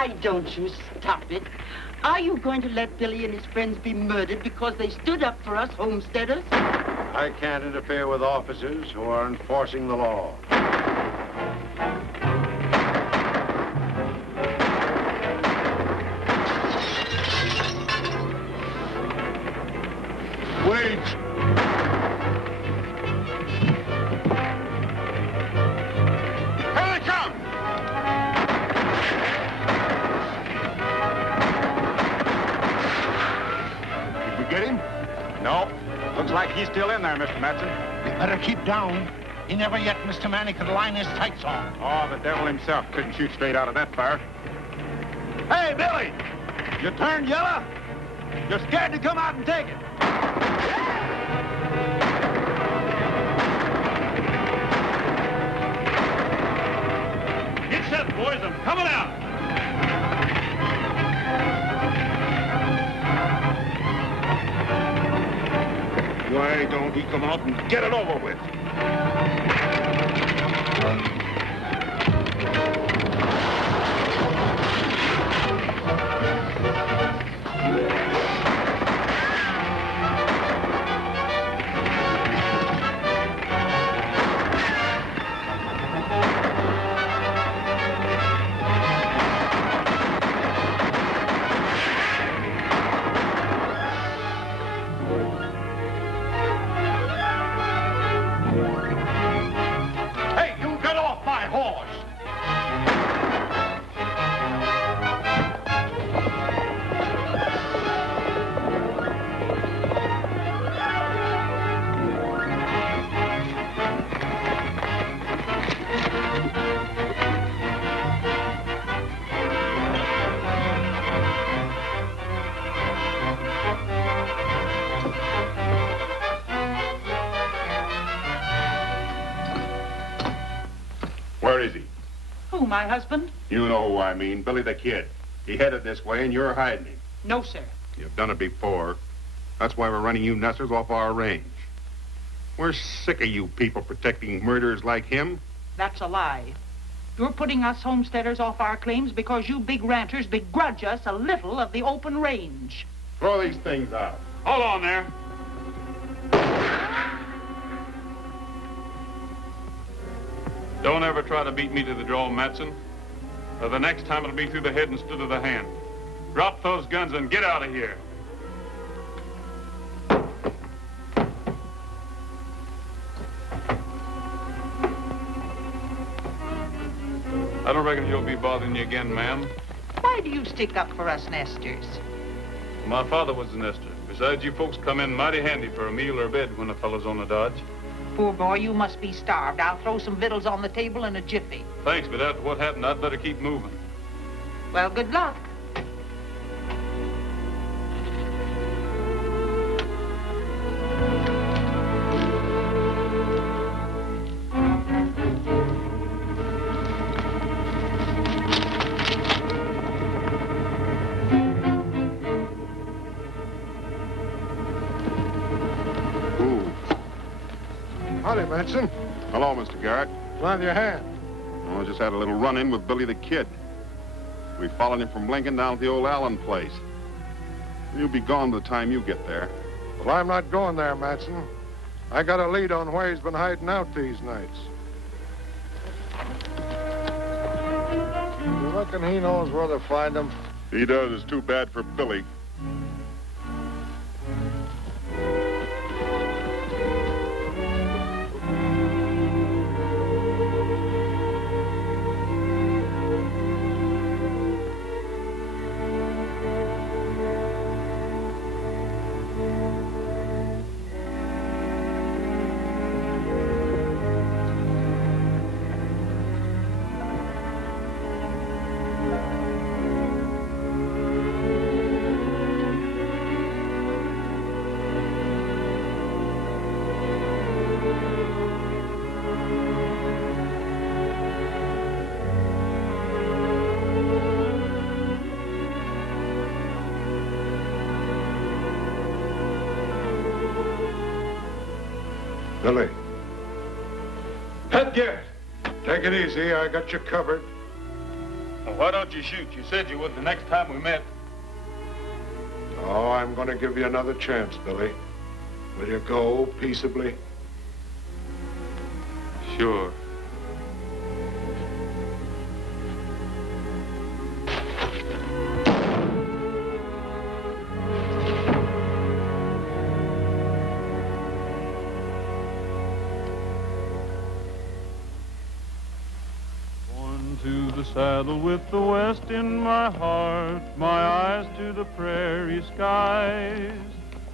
Why don't you stop it? Are you going to let Billy and his friends be murdered because they stood up for us homesteaders? I can't interfere with officers who are enforcing the law. Wait! Here they come! Did we get him? No. Looks like he's still in there, Mr. Matson. We better keep down. He never yet, Mr. Manny, could line his sights on. Oh, the devil himself couldn't shoot straight out of that fire. Hey, Billy! You turned yellow? You're scared to come out and take it. Get set, boys. I'm coming out. Why don't he come out and get it over with? Where is he? Who, my husband? You know who I mean, Billy the Kid. He headed this way and you're hiding him. No, sir. You've done it before. That's why we're running you nesters off our range. We're sick of you people protecting murderers like him. That's a lie. You're putting us homesteaders off our claims because you big ranchers begrudge us a little of the open range. Throw these things out. Hold on there. Don't ever try to beat me to the draw, Matson. Or the next time it'll be through the head instead of the hand. Drop those guns and get out of here. I don't reckon he'll be bothering you again, ma'am. Why do you stick up for us nesters? My father was a nester. Besides, you folks come in mighty handy for a meal or a bed when a fellow's on the dodge. Poor boy, you must be starved. I'll throw some victuals on the table in a jiffy. Thanks, but after what happened, I'd better keep moving. Well, good luck. Howdy, Matson. Hello, Mr. Garrett. Lend your hand. Well, I just had a little run-in with Billy the Kid. We followed him from Lincoln down to the old Allen place. He'll be gone by the time you get there. Well, I'm not going there, Matson. I got a lead on where he's been hiding out these nights. You reckon he knows where to find him? He does. It's too bad for Billy. Billy. Head Garrett. Take it easy. I got you covered. Well, why don't you shoot? You said you would the next time we met. Oh, I'm going to give you another chance, Billy. Will you go peaceably? Sure. To the saddle with the west in my heart, my eyes to the prairie skies,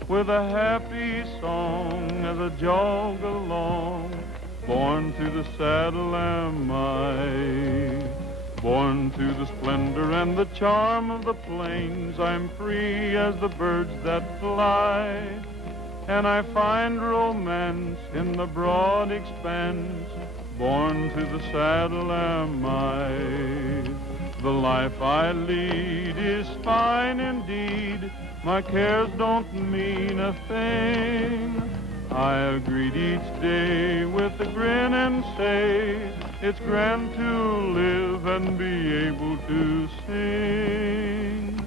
with a happy song as I jog along. Born to the saddle am I, born to the splendor and the charm of the plains. I'm free as the birds that fly, and I find romance in the broad expanse. Born to the saddle am I. The life I lead is fine indeed. My cares don't mean a thing. I'll greet each day with a grin and say, it's grand to live and be able to sing.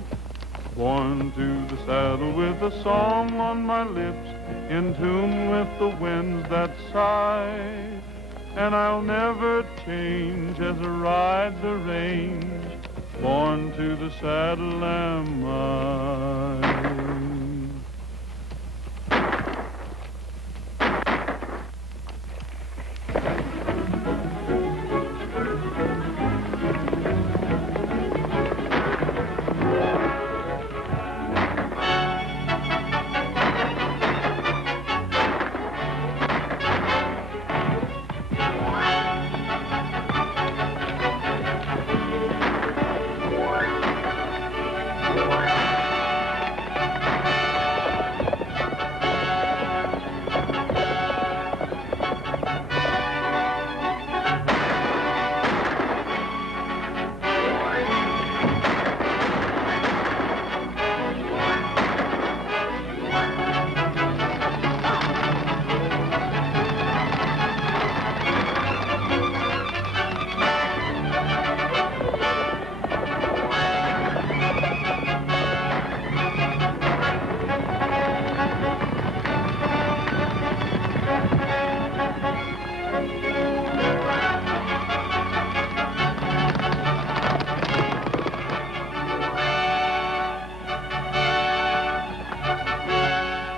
Born to the saddle with a song on my lips, in tune with the winds that sigh. And I'll never change as I ride the range. Born to the saddle am I.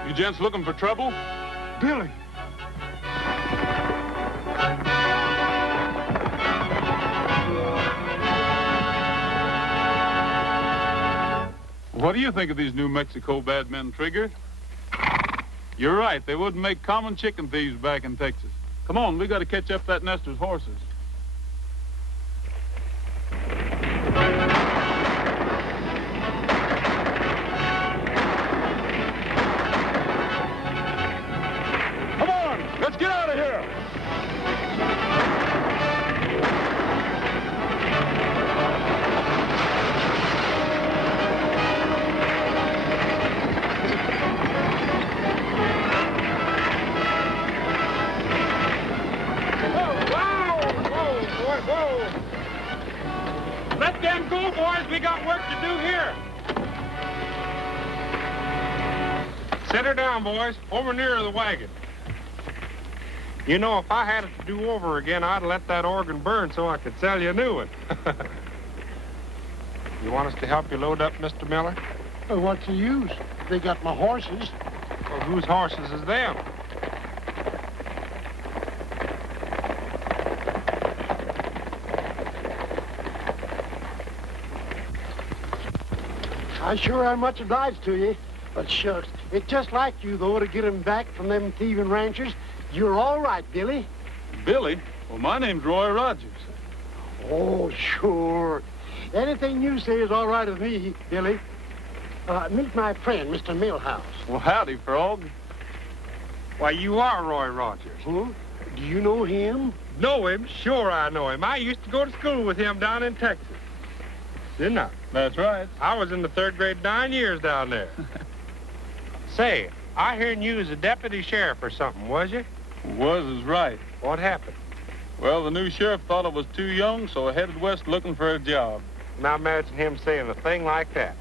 You gents looking for trouble? Billy! What do you think of these New Mexico bad men, Trigger? You're right. They wouldn't make common chicken thieves back in Texas. Come on, we got to catch up that Nestor's horses. Come on, let's get out of here. Let them go, boys. We got work to do here. Set her down, boys. Over near the wagon. You know, if I had it to do over again, I'd let that organ burn so I could sell you a new one. You want us to help you load up, Mr. Miller? Well, what's the use? They got my horses. Well, whose horses is them? I sure am much obliged to you. But shucks, it's just like you, though, to get 'em back from them thieving ranchers. You're all right, Billy. Billy? Well, my name's Roy Rogers. Oh, sure. Anything you say is all right with me, Billy. Meet my friend, Mr. Millhouse. Well, howdy, Frog. Why, you are Roy Rogers. Huh? Do you know him? Know him? Sure I know him. I used to go to school with him down in Texas. Didn't I? That's right. I was in the 3rd grade 9 years down there. Say, I heard you was a deputy sheriff or something, was you? Was is right. What happened? Well, the new sheriff thought I was too young, so I headed west looking for a job. Now imagine him saying a thing like that.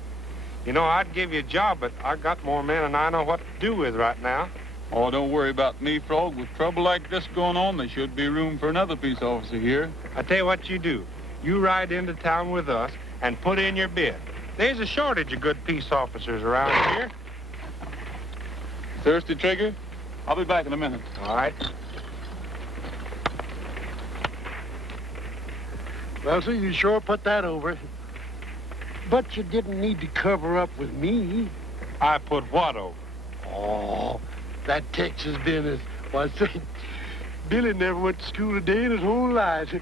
You know, I'd give you a job, but I got more men than I know what to do with right now. Oh, don't worry about me, Frog. With trouble like this going on, there should be room for another peace officer here. I tell you what you do. You ride into town with us and put in your bid. There's a shortage of good peace officers around here. Thirsty, Trigger? I'll be back in a minute. All right. Well, sir, you sure put that over. But you didn't need to cover up with me. I put what over? Oh, that Texas business. Why, say, Billy never went to school a day in his whole life.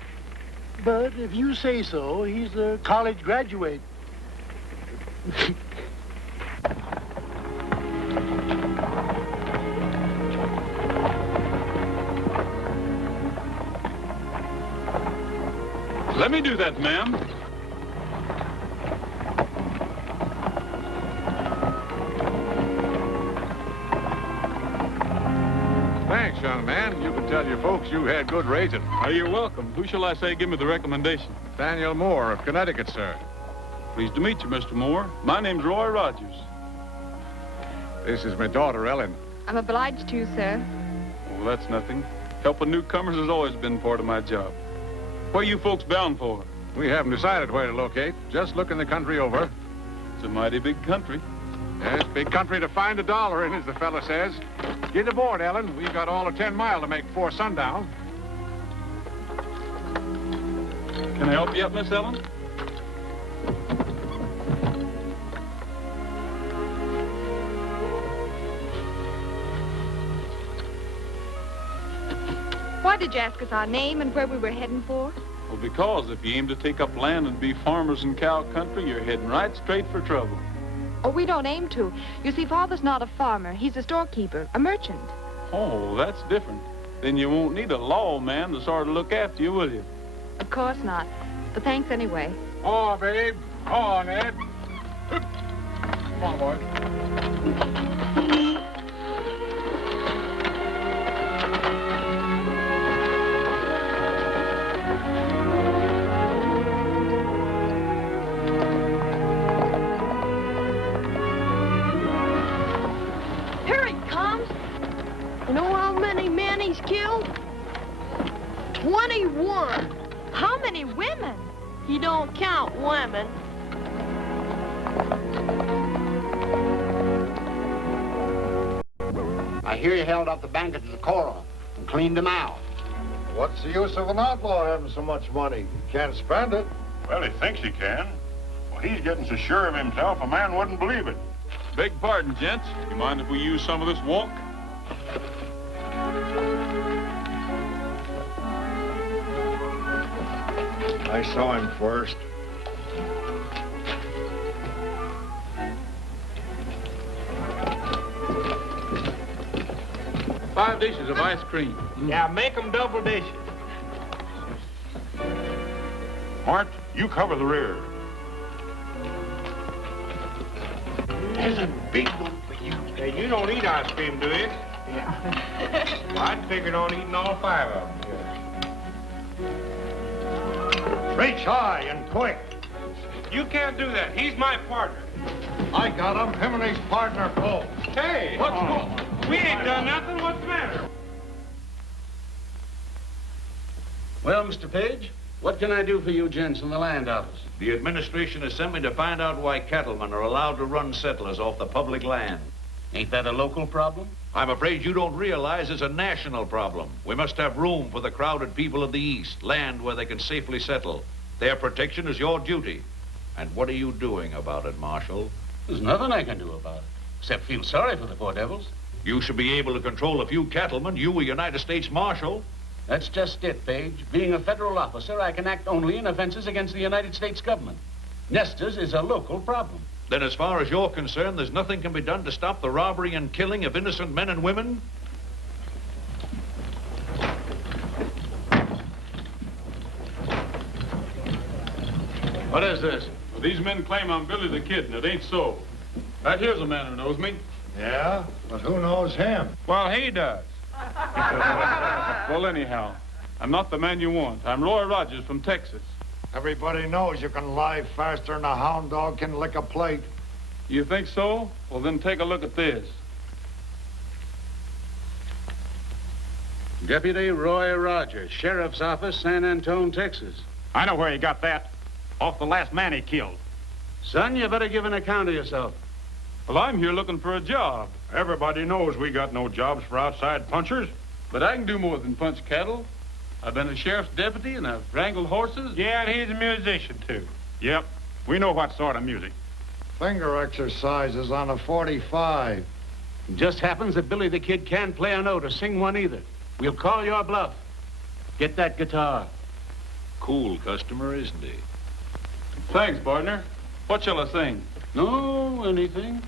But if you say so, he's a college graduate. Let me do that, ma'am. Thanks, young man. You can tell your folks you had good raising. Oh, you're welcome. Who shall I say give me the recommendation? Daniel Moore of Connecticut, sir. Pleased to meet you, Mr. Moore. My name's Roy Rogers. This is my daughter, Ellen. I'm obliged to, sir. Oh, that's nothing. Helping newcomers has always been part of my job. Where you folks bound for? We haven't decided where to locate. Just looking the country over. It's a mighty big country. Yes, big country to find a dollar in, as the fella says. Get aboard, Ellen. We've got all of 10 mile to make before sundown. Can I help you up, Miss Ellen? Why did you ask us our name and where we were heading for? Well, because if you aim to take up land and be farmers in cow country, you're heading right straight for trouble. Oh, we don't aim to. You see, Father's not a farmer. He's a storekeeper, a merchant. Oh, that's different. Then you won't need a lawman to sort of look after you, will you? Of course not. But thanks anyway. Oh, babe. Oh, Ned. Come on, boy. Here he comes. You know how many men he's killed? 21. How many women? He don't count women. I hear you held up the bank at the Decorum and cleaned them out. What's the use of an outlaw having so much money? He can't spend it. Well, he thinks he can. Well, he's getting so sure of himself, a man wouldn't believe it. Beg pardon, gents. You mind if we use some of this walk? I saw him first. Five dishes of ice cream. Yeah, make them double dishes. Mart, you cover the rear. There's a big one for you. Hey, you don't eat ice cream, do you? Yeah. Well, I'd figured on eating all 5 of them. Reach high and quick. You can't do that. He's my partner. I got him. Him and his partner, Cole. Hey, what's wrong? We ain't done nothing. What's the matter? Well, Mr. Page, what can I do for you gents in the land office? The administration has sent me to find out why cattlemen are allowed to run settlers off the public land. Ain't that a local problem? I'm afraid you don't realize it's a national problem. We must have room for the crowded people of the East, land where they can safely settle. Their protection is your duty. And what are you doing about it, Marshal? There's nothing I can do about it, except feel sorry for the poor devils. You should be able to control a few cattlemen, you a United States Marshal. That's just it, Page. Being a federal officer, I can act only in offenses against the United States government. Nestor's is a local problem. Then as far as you're concerned, there's nothing can be done to stop the robbery and killing of innocent men and women? What is this? Well, these men claim I'm Billy the Kid, and it ain't so. Right here's a man who knows me. Yeah, but who knows him? Well, he does. Well, anyhow, I'm not the man you want. I'm Roy Rogers from Texas. Everybody knows you can lie faster than a hound dog can lick a plate. You think so? Well, then take a look at this. Deputy Roy Rogers, Sheriff's Office, San Antone, Texas. I know where he got that. Off the last man he killed. Son, you better give an account of yourself. Well, I'm here looking for a job. Everybody knows we got no jobs for outside punchers. But I can do more than punch cattle. I've been a sheriff's deputy and I've wrangled horses. Yeah, and he's a musician, too. Yep, we know what sort of music. Finger exercises on a 45. It just happens that Billy the Kid can't play a note or sing one either. We'll call your bluff. Get that guitar. Cool customer, isn't he? Thanks, partner. What shall I sing? No, anything.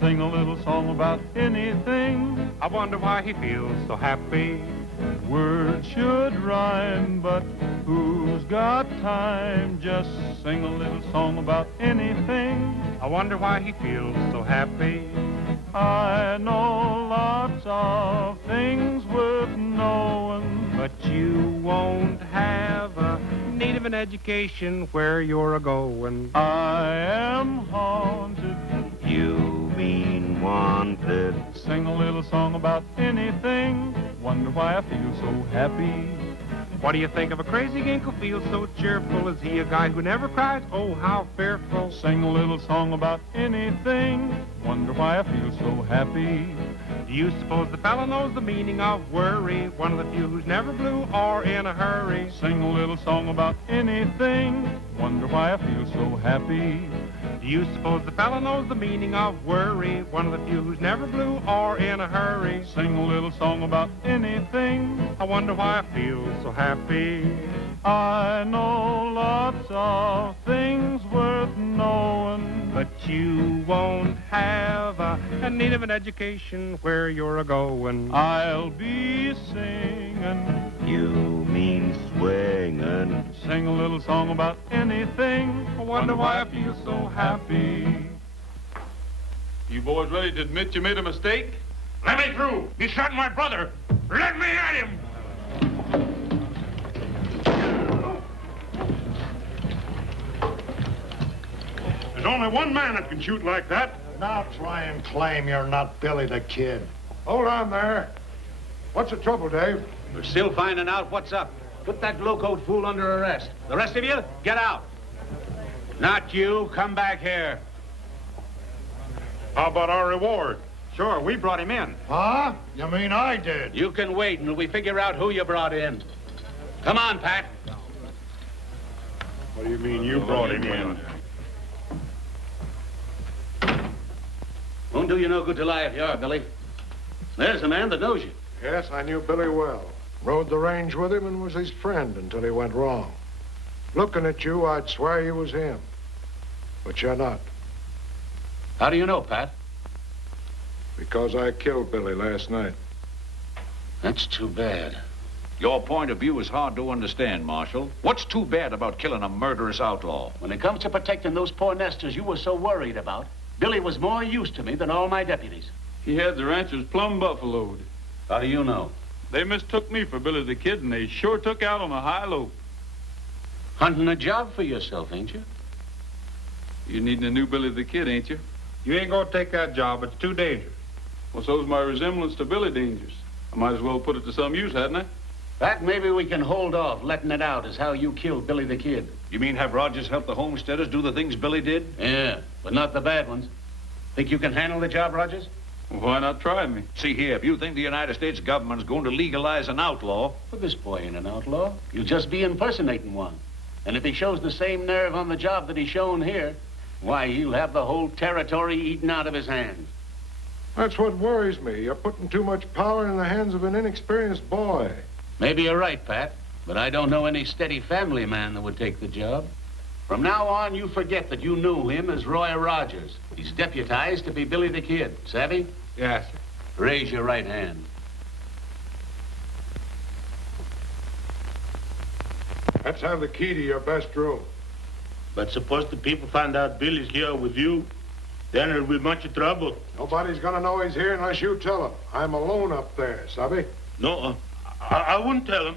Sing a little song about anything. I wonder why he feels so happy. Words should rhyme, but who's got time? Just sing a little song about anything. I wonder why he feels so happy. I know lots of things worth knowing, But you won't have a need of an education where you're a-going. I am haunted. You mean wanted. Sing a little song about anything. Wonder why I feel so happy. What do you think of a crazy gink who feels so cheerful? Is he a guy who never cries? Oh, how fearful. Sing a little song about anything. Wonder why I feel so happy. Do you suppose the fellow knows the meaning of worry? One of the few who's never blue or in a hurry. Sing a little song about anything. Wonder why I feel so happy. Do you suppose the fellow knows the meaning of worry? One of the few who's never blue or in a hurry. Sing a little song about anything. I wonder why I feel so happy. I know lots of things worth knowing, but you won't have a need of an education where you're a-going. I'll be singing. You mean swinging. Sing a little song about anything. I wonder why I feel so happy. You boys ready to admit you made a mistake? Let me through. You shot my brother. Let me at him. There's only one man that can shoot like that. Now try and claim you're not Billy the Kid. Hold on there. What's the trouble, Dave? We're still finding out what's up. Put that low-coat fool under arrest. The rest of you, get out. Not you. Come back here. How about our reward? Sure, we brought him in. Huh? You mean I did? You can wait until we figure out who you brought in. Come on, Pat. What do you mean you brought him in? Won't do you no good to lie if you are, Billy. There's a man that knows you. Yes, I knew Billy well. Rode the range with him and was his friend until he went wrong. Looking at you, I'd swear you was him. But you're not. How do you know, Pat? Because I killed Billy last night. That's too bad. Your point of view is hard to understand, Marshal. What's too bad about killing a murderous outlaw? When it comes to protecting those poor nesters you were so worried about, Billy was more use to me than all my deputies. He had the ranchers plumb buffaloed. How do you know? They mistook me for Billy the Kid, and they sure took out on a high lope. Hunting a job for yourself, ain't you? You needing a new Billy the Kid, ain't you? You ain't gonna take that job. It's too dangerous. Well, so's my resemblance to Billy Dangerous. I might as well put it to some use, hadn't I? Pat, maybe we can hold off letting it out as how you killed Billy the Kid. You mean have Rogers help the homesteaders do the things Billy did? Yeah, but not the bad ones. Think you can handle the job, Rogers? Well, why not try me? See here, if you think the United States government's going to legalize an outlaw... Well, this boy ain't an outlaw. You'll just be impersonating one. And if he shows the same nerve on the job that he's shown here, why, he'll have the whole territory eaten out of his hands. That's what worries me. You're putting too much power in the hands of an inexperienced boy. Maybe you're right, Pat, but I don't know any steady family man that would take the job. From now on, you forget that you knew him as Roy Rogers. He's deputized to be Billy the Kid. Savvy? Yes, sir. Raise your right hand. Let's have the key to your best room. But suppose the people find out Billy's here with you, then it'll be much trouble. Nobody's gonna know he's here unless you tell them. I'm alone up there, Sabi? No, I wouldn't tell him.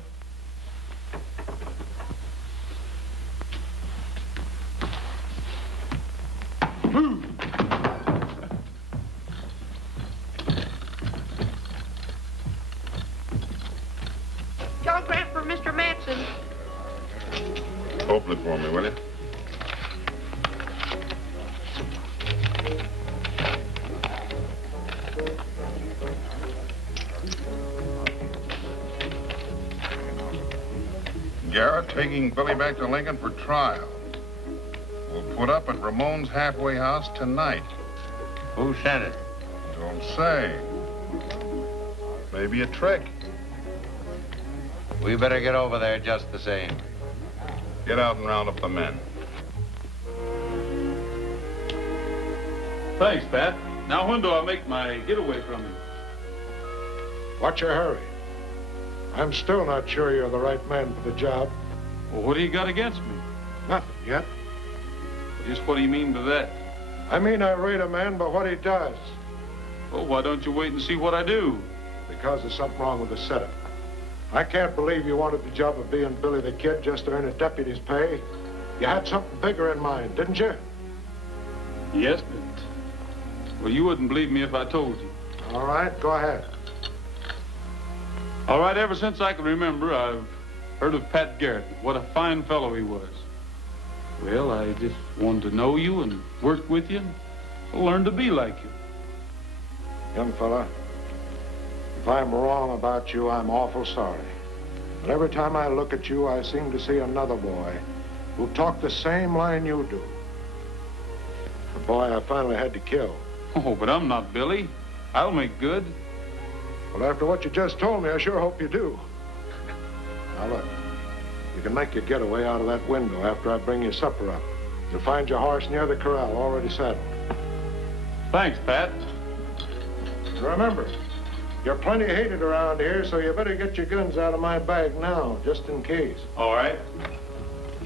Telegram for Mr. Matson. Open it for me, will you? Garrett taking Billy back to Lincoln for trial. We'll put up at Ramon's halfway house tonight. Who sent it? Don't say. Maybe a trick. We better get over there just the same. Get out and round up the men. Thanks, Pat. Now, when do I make my getaway from you? What's your hurry? I'm still not sure you're the right man for the job. Well, what do you got against me? Nothing yet. Just what do you mean by that? I mean, I rate a man by what he does. Well, why don't you wait and see what I do? Because there's something wrong with the setup. I can't believe you wanted the job of being Billy the Kid just to earn a deputy's pay. You had something bigger in mind, didn't you? Yes, but... Well, you wouldn't believe me if I told you. All right, go ahead. All right, ever since I can remember, I've heard of Pat Garrett. What a fine fellow he was. Well, I just wanted to know you and work with you and learn to be like you. Young fella, if I'm wrong about you, I'm awful sorry. But every time I look at you, I seem to see another boy who talked the same line you do. The boy I finally had to kill. Oh, but I'm not Billy. I'll make good. Well, after what you just told me, I sure hope you do. Now, look, you can make your getaway out of that window after I bring your supper up. You'll find your horse near the corral, already saddled. Thanks, Pat. Remember, you're plenty hated around here, so you better get your guns out of my bag now, just in case. All right.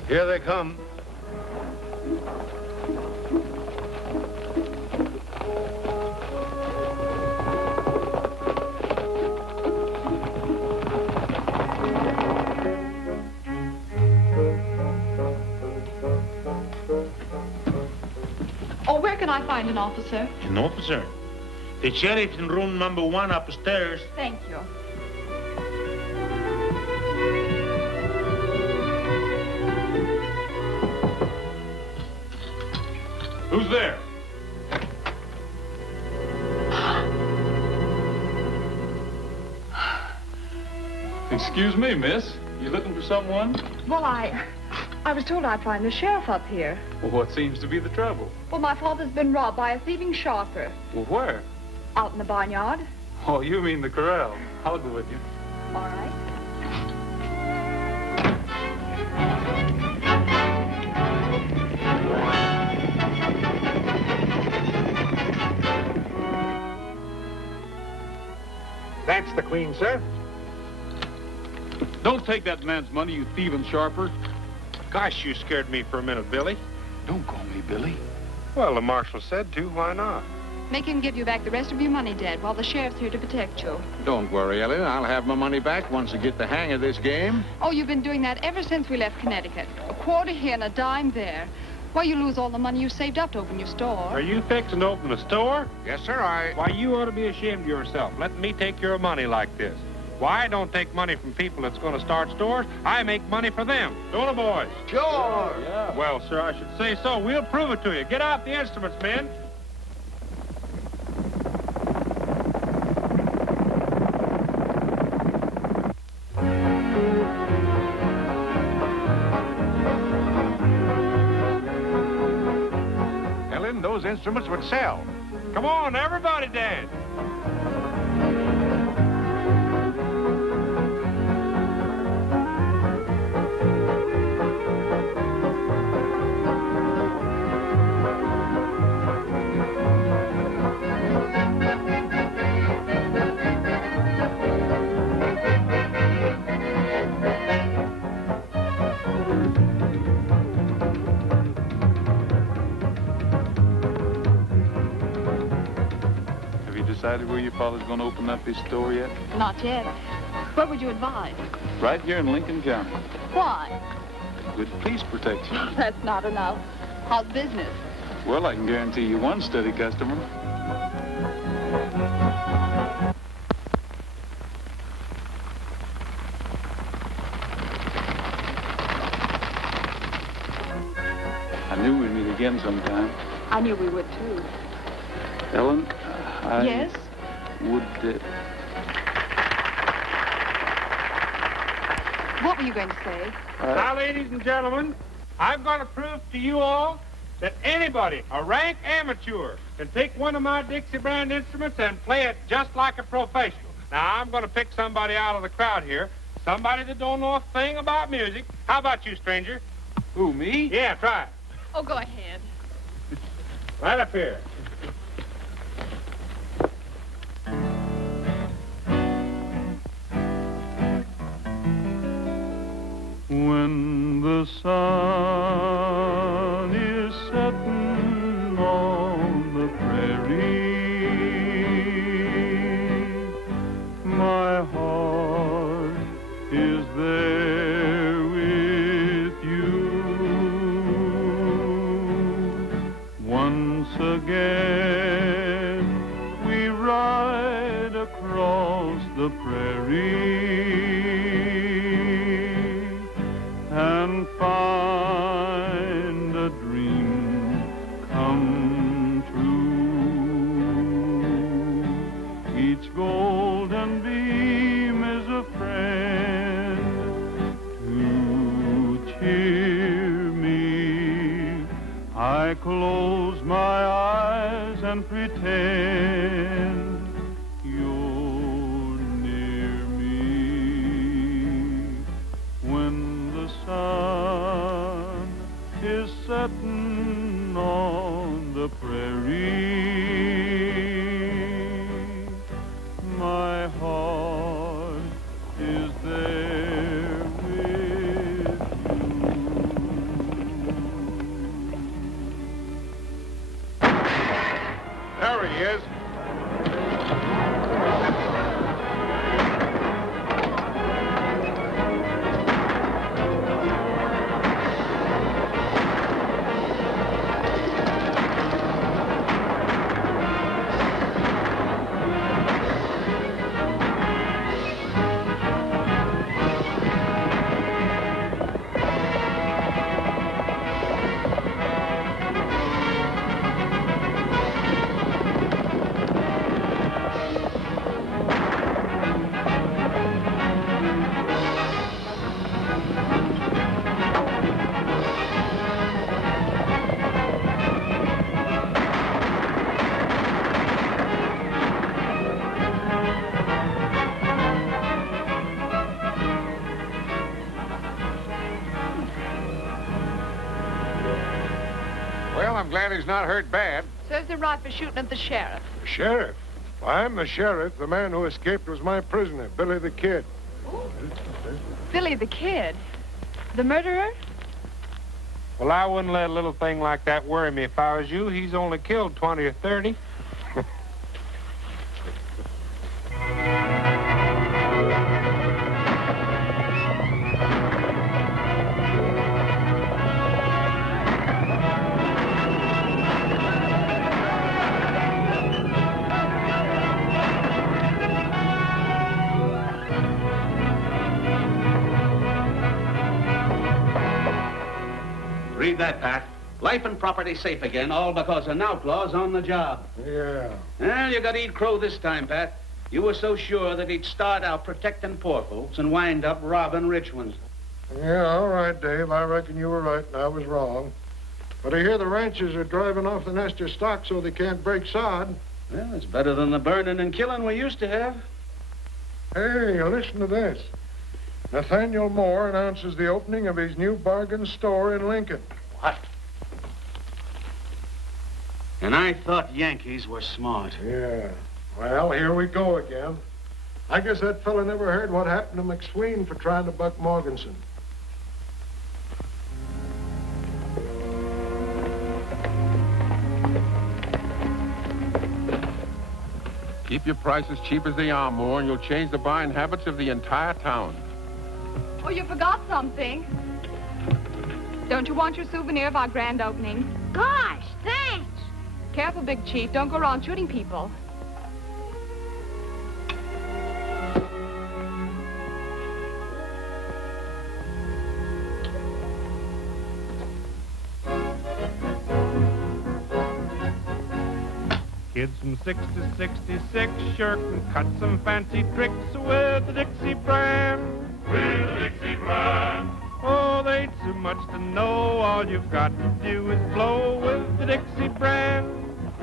Here they come. Oh, where can I find an officer? An officer? The sheriff's in room number 1 upstairs. Thank you. Who's there? Excuse me, miss. You looking for someone? Well, I was told I'd find the sheriff up here. Well, what seems to be the trouble? Well, my father's been robbed by a thieving sharper. Well, where? Out in the barnyard. Oh, you mean the corral. I'll go with you. All right. That's the queen, sir. Don't take that man's money, you thieving sharper. Gosh, you scared me for a minute, Billy. Don't call me Billy. Well, the marshal said to. Why not? Make him give you back the rest of your money, Dad, while the sheriff's here to protect you. Don't worry, Ellen. I'll have my money back once I get the hang of this game. Oh, you've been doing that ever since we left Connecticut. A quarter here and a dime there. Why, you lose all the money you saved up to open your store. Are you fixing to open a store? Yes, sir, Why, you ought to be ashamed of yourself, letting me take your money like this. Why, I don't take money from people that's going to start stores. I make money for them. Don't I, boys? Sure. Yeah. Well, sir, I should say so. We'll prove it to you. Get out the instruments, men. Ellen, those instruments would sell. Come on, everybody dance. decided where your father's going to open up his store yet? Not yet. What would you advise? Right here in Lincoln County. Why? Good police protection. That's not enough. How's business? Well, I can guarantee you one steady customer. I knew we'd meet again sometime. I knew we would, too. Ellen, I Yes? would... What were you going to say? Now, ladies and gentlemen, I'm going to prove to you all that anybody, a rank amateur, can take one of my Dixie brand instruments and play it just like a professional. Now, I'm going to pick somebody out of the crowd here, somebody that don't know a thing about music. How about you, stranger? Who, me? Yeah, try it. Oh, go ahead. Right up here. When the sun is setting on the prairie, my heart is there with you. Once again we ride across the prairie and find a dream come true. Each golden beam is a friend to cheer me. I close my eyes and pretend you're near me. When the sun is setting on the prairie, my heart is there with There he is. Well, I'm glad he's not hurt bad. Serves him right for shooting at the sheriff. The sheriff? Why, I'm the sheriff. The man who escaped was my prisoner, Billy the Kid. Billy the Kid? The murderer? Well, I wouldn't let a little thing like that worry me if I was you. He's only killed 20 or 30. Read that, Pat. Life and property safe again, all because an outlaw's on the job. Yeah. Well, you got to eat crow this time, Pat. You were so sure that he'd start out protecting poor folks and wind up robbing rich ones. Yeah, all right, Dave. I reckon you were right and I was wrong. But I hear the ranchers are driving off the nest of stock so they can't break sod. Well, it's better than the burning and killing we used to have. Hey, listen to this. Nathaniel Moore announces the opening of his new bargain store in Lincoln. What? And I thought Yankees were smart. Yeah. Well, here we go again. I guess that fella never heard what happened to McSween for trying to buck Morganson. Keep your prices cheap as they are, Moore, and you'll change the buying habits of the entire town. Oh, you forgot something. Don't you want your souvenir of our grand opening? Gosh, thanks. Careful, Big Chief. Don't go around shooting people. Kids from 6 to 66 sure can cut some fancy tricks with the Dixie brand. With the Dixie brand. Oh, they ain't too much to know. All you've got to do is blow with the Dixie brand.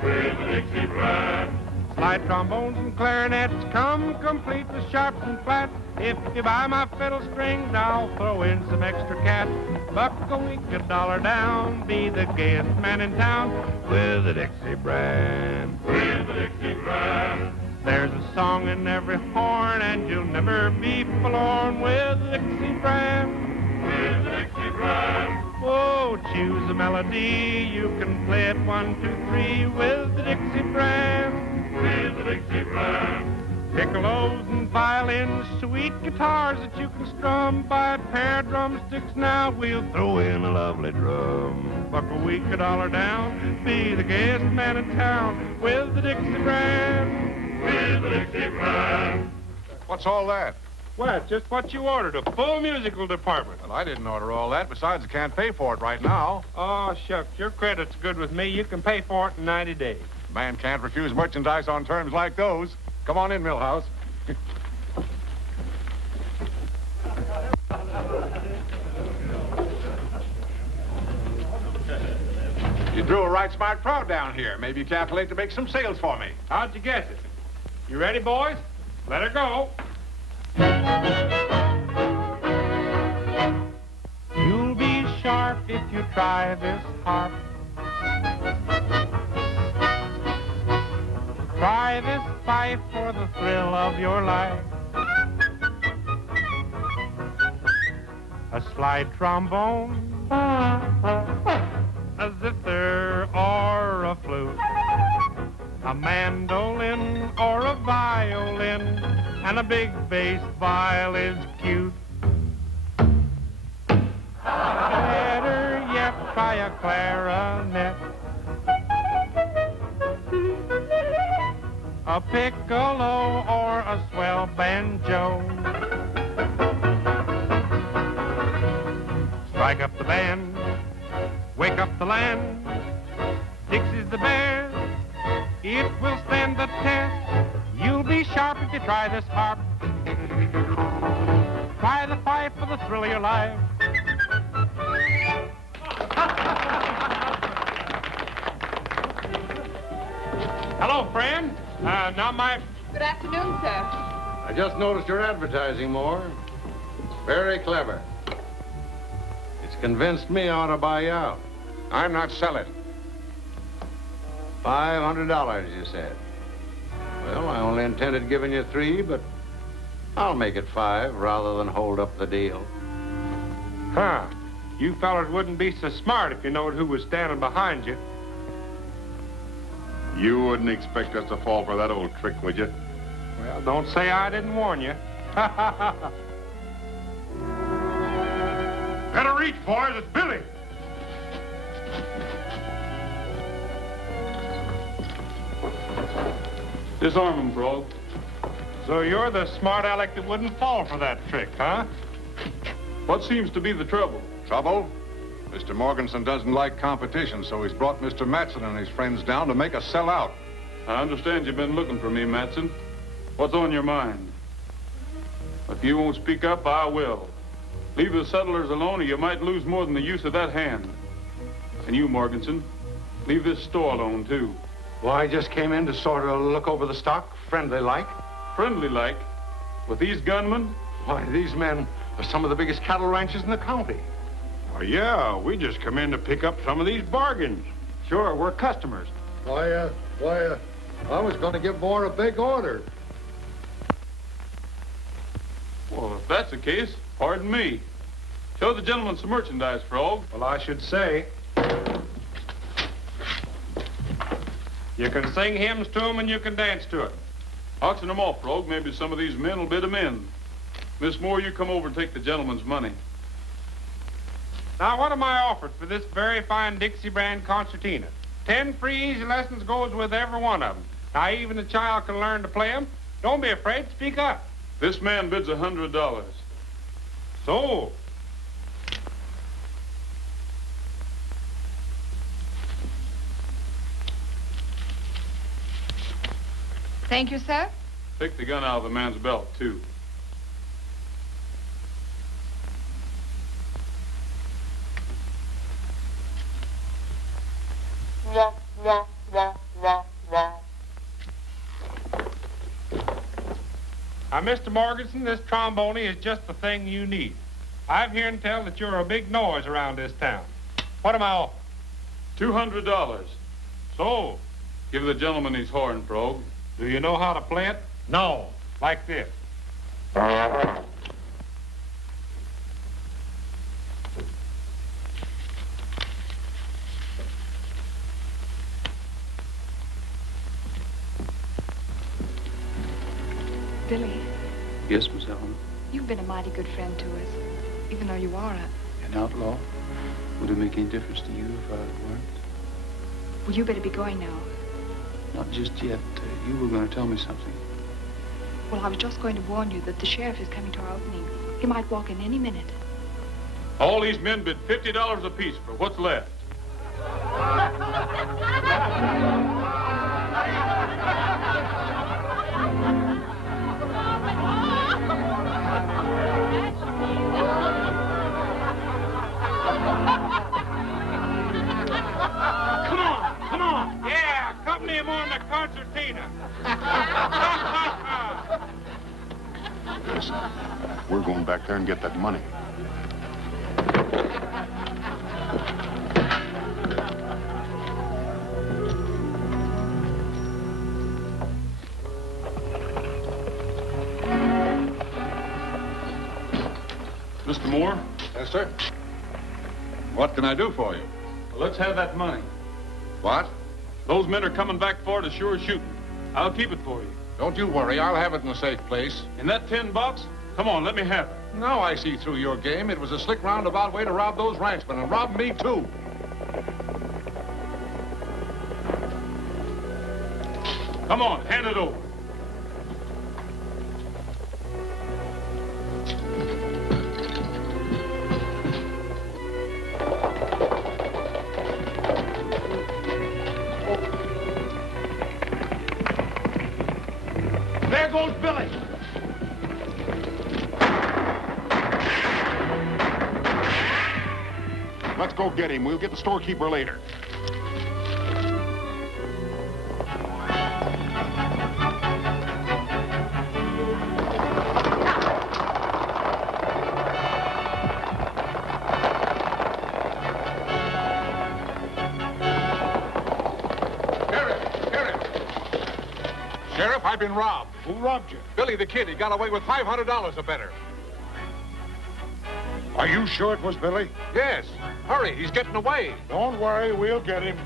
With the Dixie brand. Slide trombones and clarinets come complete with sharps and flats. If you buy my fiddle strings, I'll throw in some extra cats. Buck a week, $1 down, be the gayest man in town with the Dixie brand. With the Dixie brand. There's a song in every horn, and you'll never be forlorn with the Dixie brand. With the Dixie brand. Oh, choose a melody, you can play it 1, 2, 3 with the Dixie brand. With the Dixie brand. Piccolos and violins, sweet guitars that you can strum. Buy a pair of drumsticks now, we'll throw in a lovely drum. Buck a week, $1 down, be the gayest man in town with the Dixie brand. With the Dixie brand. What's all that? Well, it's just what you ordered, a full musical department. Well, I didn't order all that. Besides, I can't pay for it right now. Oh, shucks, your credit's good with me. You can pay for it in 90 days. Man can't refuse merchandise on terms like those. Come on in, Milhouse. You drew a right smart crowd down here. Maybe you calculate to make some sales for me. How'd you guess it? You ready, boys? Let her go. You'll be sharp if you try this harp. Try this fife for the thrill of your life. A slide trombone, a zither or a flute, a mandolin or a violin, and a big bass viol is cute. Better yet, try a clarinet, a piccolo or a swell banjo. Strike up the band, wake up the land. Dixie's the best, it will stand the test. You'll be sharp if you try this harp. Try the fife for the thrill of your life. Hello, friend. Good afternoon, sir. I just noticed your advertising, Moore. Very clever. It's convinced me I ought to buy you out. I'm not selling. $500, you said. Well, I only intended giving you 3, but I'll make it 5 rather than hold up the deal. Huh. You fellers wouldn't be so smart if you knowed who was standing behind you. You wouldn't expect us to fall for that old trick, would you? Well, don't say I didn't warn you. Better reach, boys. It's Billy. Disarm him, Frog. So you're the smart aleck that wouldn't fall for that trick, huh? What seems to be the trouble? Trouble? Mr. Morganson doesn't like competition, so he's brought Mr. Matson and his friends down to make us sell out. I understand you've been looking for me, Matson. What's on your mind? If you won't speak up, I will. Leave the settlers alone or you might lose more than the use of that hand. And you, Morganson, leave this store alone, too. Well, I just came in to sort of look over the stock, friendly-like. Friendly-like? With these gunmen? Why, these men are some of the biggest cattle ranches in the county. Oh, yeah, we just come in to pick up some of these bargains. Sure, we're customers. I was going to give Moore a big order. Well, if that's the case, pardon me. Show the gentleman some merchandise, Frog. Well, I should say. You can sing hymns to 'em and you can dance to it. Auction them off, Rogue. Maybe some of these men will bid them in. Miss Moore, you come over and take the gentleman's money. Now, what am I offered for this very fine Dixie brand concertina? 10 free easy lessons goes with every one of them. Now, even a child can learn to play them. Don't be afraid. Speak up. This man bids $100. So, Thank you, sir. Take the gun out of the man's belt, too. Now, Mr. Morganson, this trombone is just the thing you need. I've heard tell that you're a big noise around this town. What am I offering? $200. So, Give the gentleman his horn, Rogue. do you know how to play it? No. Like this. Billy, Yes, Miss Ellen. you've been a mighty good friend to us, even though you are An outlaw? Would it make any difference to you if I weren't? Well, you better be going now. Not just yet. You were going to tell me something. Well, I was just going to warn you that the sheriff is coming to our opening. He might walk in any minute. All these men bid $50 apiece for what's left. Come on. Yeah, accompany him on the concertina. Listen, we're going back there and get that money. Mr. Moore? Yes, sir. What can I do for you? Well, let's have that money. What? Those men are coming back for it as sure as shooting. I'll keep it for you. Don't you worry. I'll have it in a safe place. In that tin box? Come on, let me have it. Now I see through your game. It was a slick roundabout way to rob those ranchmen, and rob me, too. Come on, hand it over. There goes Billy. Let's go get him. We'll get the storekeeper later. Sheriff, I've been robbed. Who robbed you? Billy the Kid. He got away with $500 or better. Are you sure it was Billy? Yes. Hurry, he's getting away. Don't worry, we'll get him.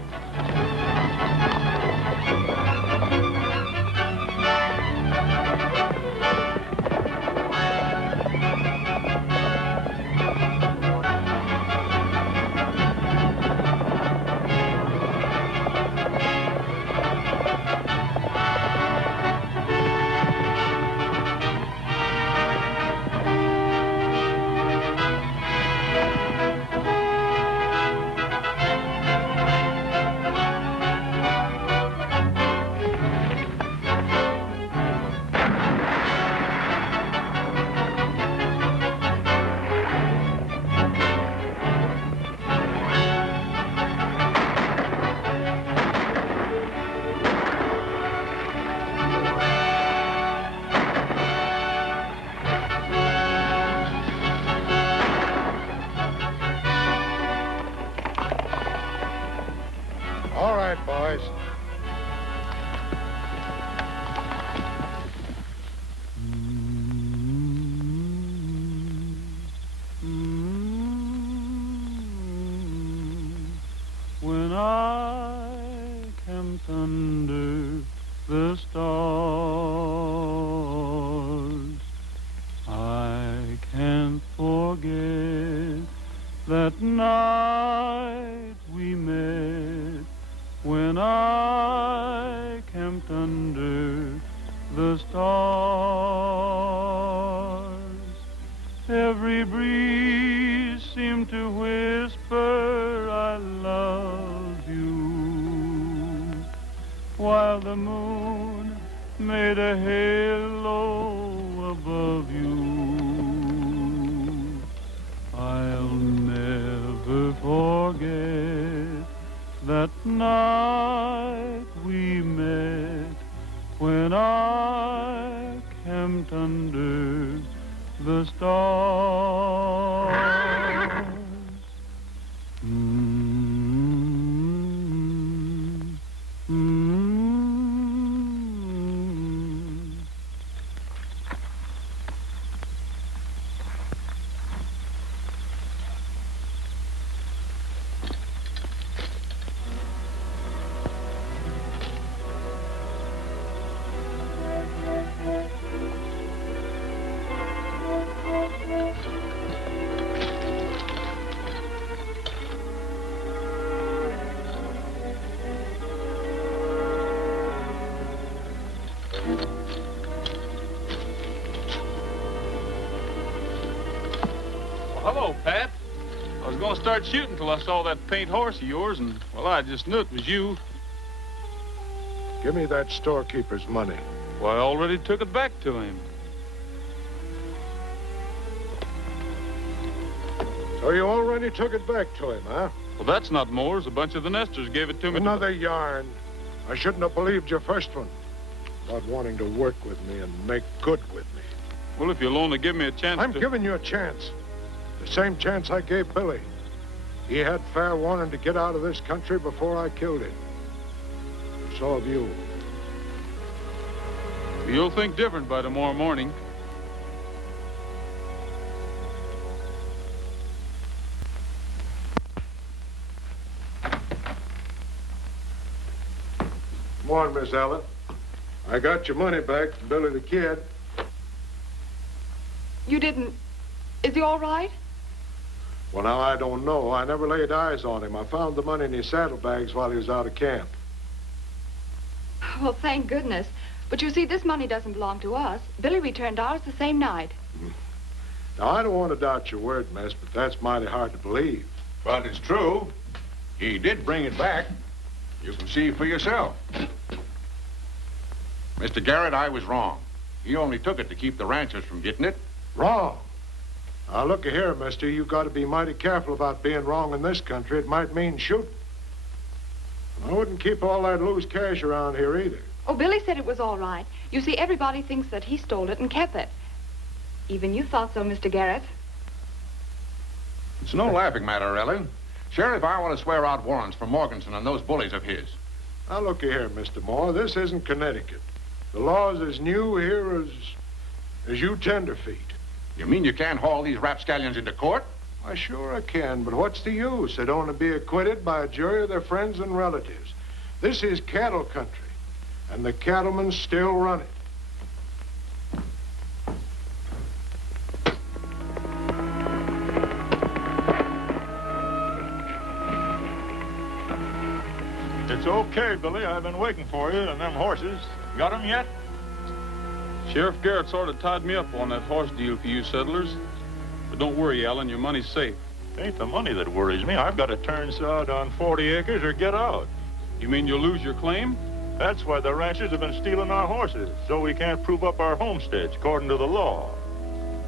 night we met, when I camped under the stars. Every breeze seemed to whisper, I love you, while the moon made a halo above you. I'll never forget that night we met, when I camped under the stars. Hello, Pat. I was going to start shooting till I saw that paint horse of yours, and, well, I just knew it was you. Give me that storekeeper's money. Well, I already took it back to him. So you already took it back to him, huh? Well, that's not Moore's. A bunch of the nesters gave it to me. Another yarn. I shouldn't have believed your first one about wanting to work with me and make good with me. Well, if you'll only give me a chance I'm giving you a chance. The same chance I gave Billy. He had fair warning to get out of this country before I killed him. So have you. You'll think different by tomorrow morning. Come on, Miss Ellen. I got your money back from Billy the Kid. You didn't... Is he all right? Well, now, I don't know. I never laid eyes on him. I found the money in his saddlebags while he was out of camp. Well, thank goodness. But you see, this money doesn't belong to us. Billy returned ours the same night. Now, I don't want to doubt your word, miss, but that's mighty hard to believe. But it's true. He did bring it back. You can see for yourself. Mr. Garrett, I was wrong. He only took it to keep the ranchers from getting it. Wrong? Now, look here, mister. You got to be mighty careful about being wrong in this country. It might mean shooting. I wouldn't keep all that loose cash around here either. Oh, Billy said it was all right. You see, everybody thinks that he stole it and kept it. Even you thought so, Mr. Garrett. It's no laughing matter, Ellen. Sheriff, I want to swear out warrants for Morganson and those bullies of his. Now, look here, Mr. Moore. This isn't Connecticut. The law's as new here as you tenderfeet. You mean you can't haul these rapscallions into court? Why, sure I can, but what's the use? They'd only be acquitted by a jury of their friends and relatives. This is cattle country, and the cattlemen still run it. It's okay, Billy. I've been waiting for you and them horses. Got them yet? Sheriff Garrett sort of tied me up on that horse deal for you settlers. But don't worry, Alan, your money's safe. It ain't the money that worries me. I've got to turn sod on 40 acres or get out. You mean you'll lose your claim? That's why the ranchers have been stealing our horses, so we can't prove up our homesteads according to the law.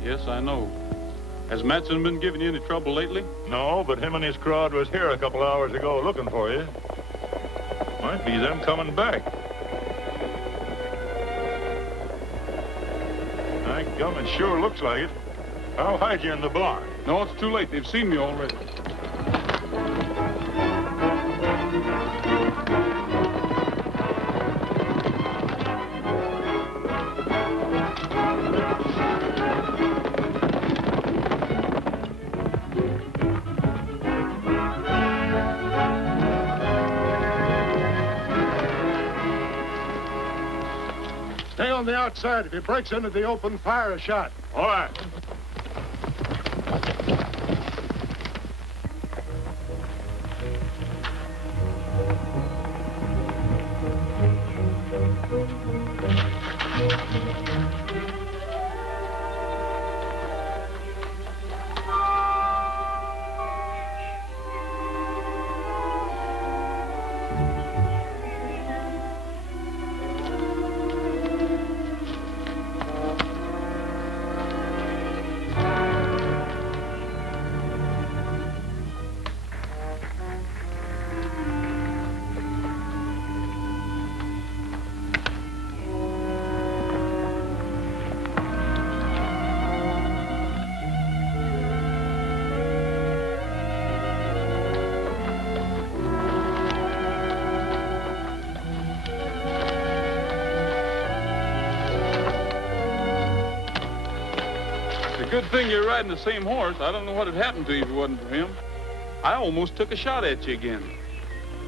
Yes, I know. Has Matson been giving you any trouble lately? No, but him and his crowd was here a couple hours ago looking for you. Might be them coming back. That gum, it sure looks like it. I'll hide you in the barn. No, it's too late. They've seen me already. Stay on the outside. If he breaks into the open, fire a shot. All right. Good thing you're riding the same horse. I don't know what had happened to you if it wasn't for him. I almost took a shot at you again.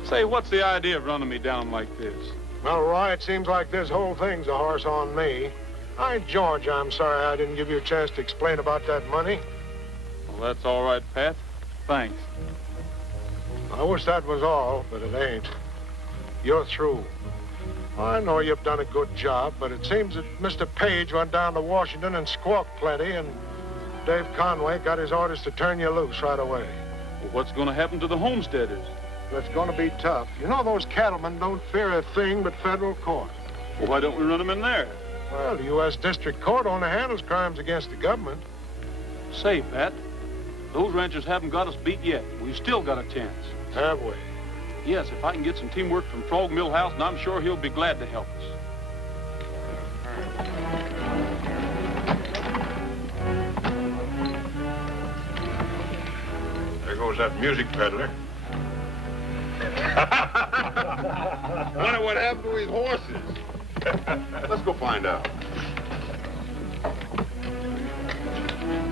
Say, what's the idea of running me down like this? Well, Roy, it seems like this whole thing's a horse on me. George, I'm sorry I didn't give you a chance to explain about that money. Well, that's all right, Pat. Thanks. I wish that was all, but it ain't. You're through. I know you've done a good job, but it seems that Mr. Page went down to Washington and squawked plenty, and Dave Conway got his orders to turn you loose right away. Well, what's going to happen to the homesteaders? It's going to be tough. You know, those cattlemen don't fear a thing but federal court. Well, why don't we run them in there? Well, the U.S. District Court only handles crimes against the government. Say, Pat, those ranchers haven't got us beat yet. We've still got a chance. Have we? Yes, if I can get some teamwork from Frog Millhouse, and I'm sure he'll be glad to help us. There goes that music peddler. Wonder what happened to his horses. Let's go find out.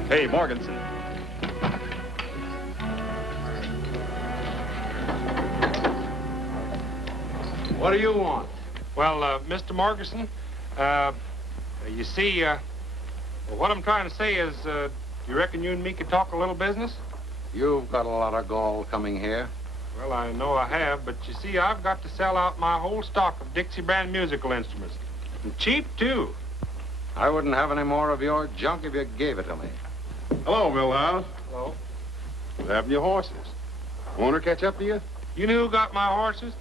Hey, Morganson. What do you want? Well, Mr. Morganson, you see, well, what I'm trying to say is, you reckon you and me could talk a little business? You've got a lot of gall coming here. Well, I know I have, but you see, I've got to sell out my whole stock of Dixie brand musical instruments. And cheap, too. I wouldn't have any more of your junk if you gave it to me. Hello, Millhouse. Hello? What happened to your horses? Owner catch up to you? You know who got my horses?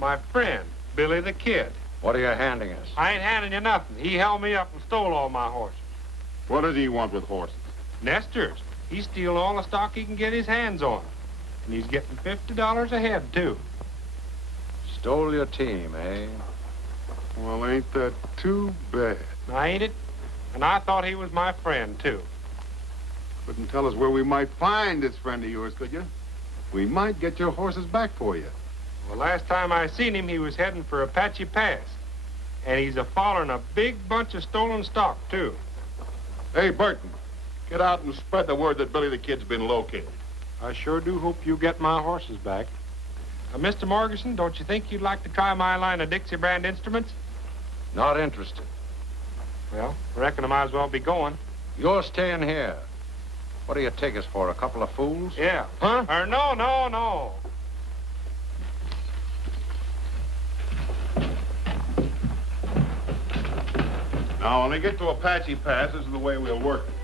My friend, Billy the Kid. What are you handing us? I ain't handing you nothing. He held me up and stole all my horses. What does he want with horses? Nesters. He's stealing all the stock he can get his hands on. And he's getting $50 a head, too. Stole your team, eh? Well, ain't that too bad? Now, ain't it? And I thought he was my friend, too. Couldn't tell us where we might find this friend of yours, could you? We might get your horses back for you. Well, last time I seen him, he was heading for Apache Pass. And he's a-following a big bunch of stolen stock, too. Hey, Burton, get out and spread the word that Billy the Kid's been located. I sure do hope you get my horses back. Mr. Morganson, don't you think you'd like to try my line of Dixie brand instruments? Not interested. Well, I reckon I might as well be going. You're staying here. What do you take us for, a couple of fools? Yeah. Huh? No. Now, when they get to Apache Pass, this is the way we'll work it.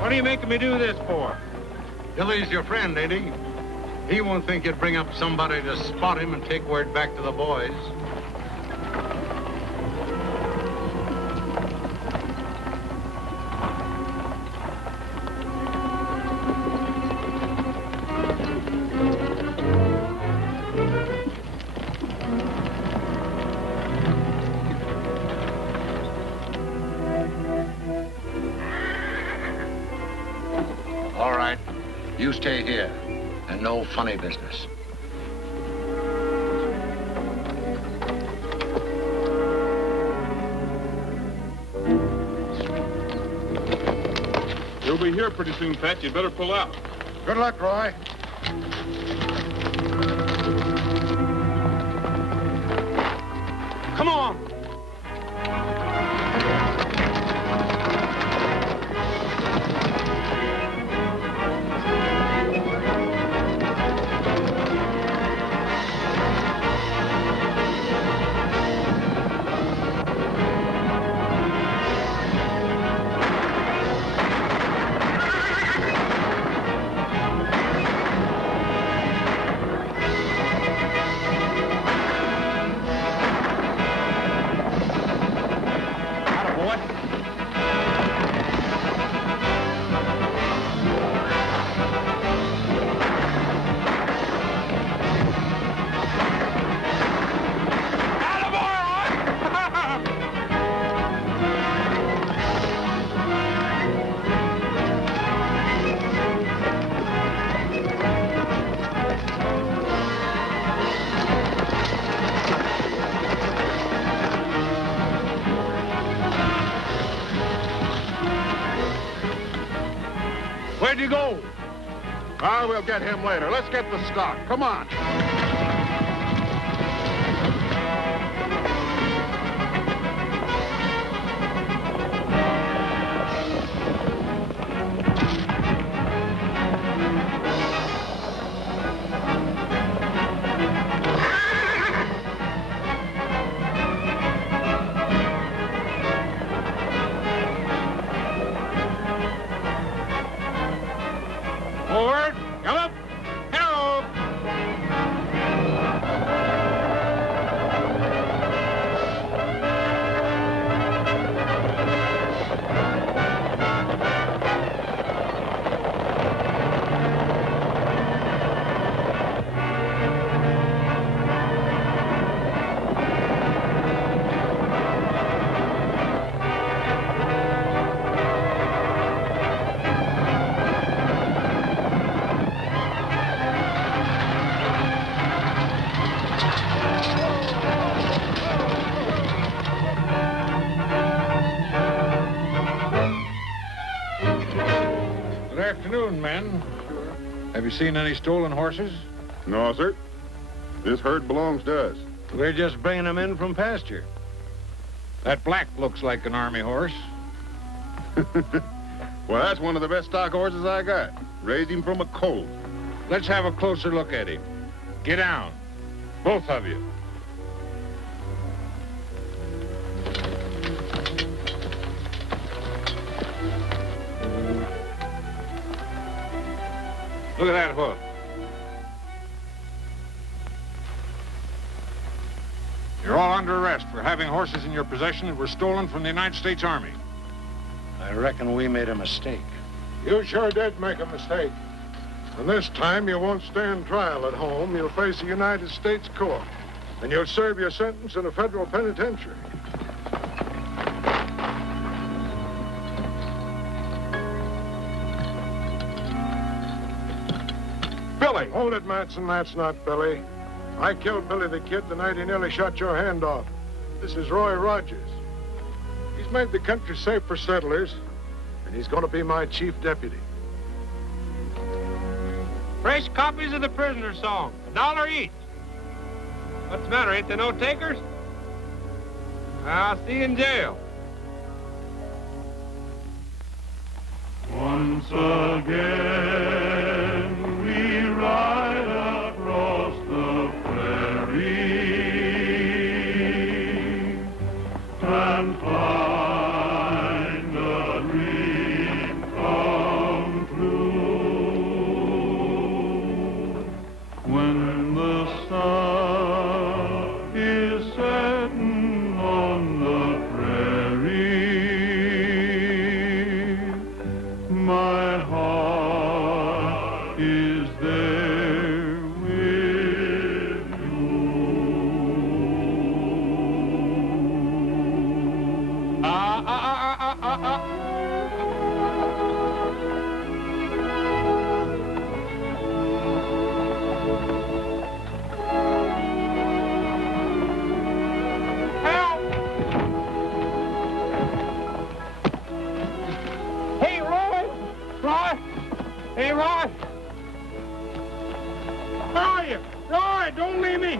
What are you making me do this for? Billy's your friend, ain't he? He won't think you'd bring up somebody to spot him and take word back to the boys. All right. You stay here. And no funny business. He'll be here pretty soon, Pat. You'd better pull out. Good luck, Roy. Come on. he go? Ah, we'll get him later. Let's get the stock. Come on. Forward. Come up. Hello. Good afternoon, men. Have you seen any stolen horses? No, sir. This herd belongs to us. We're just bringing them in from pasture. That black looks like an army horse. Well, that's one of the best stock horses I got. Raised him from a colt. Let's have a closer look at him. Get down. Both of you. Look at that hoof. You're all under arrest for having horses in your possession that were stolen from the United States Army. I reckon we made a mistake. You sure did make a mistake. And this time you won't stand trial at home. You'll face a United States court. And you'll serve your sentence in a federal penitentiary. Billy! Hold it, Matson. That's not Billy. I killed Billy the Kid the night he nearly shot your hand off. This is Roy Rogers. He's made the country safe for settlers, and he's going to be my chief deputy. Fresh copies of the prisoner song. $1 each. What's the matter? Ain't there no takers? I'll see you in jail. Once again we ride across the prairie and find a dream come true. When the sun is setting on the prairie, my heart is there with you. Help! Hey, Roy! Roy! Hey, Roy! Where are you? Roy, don't leave me!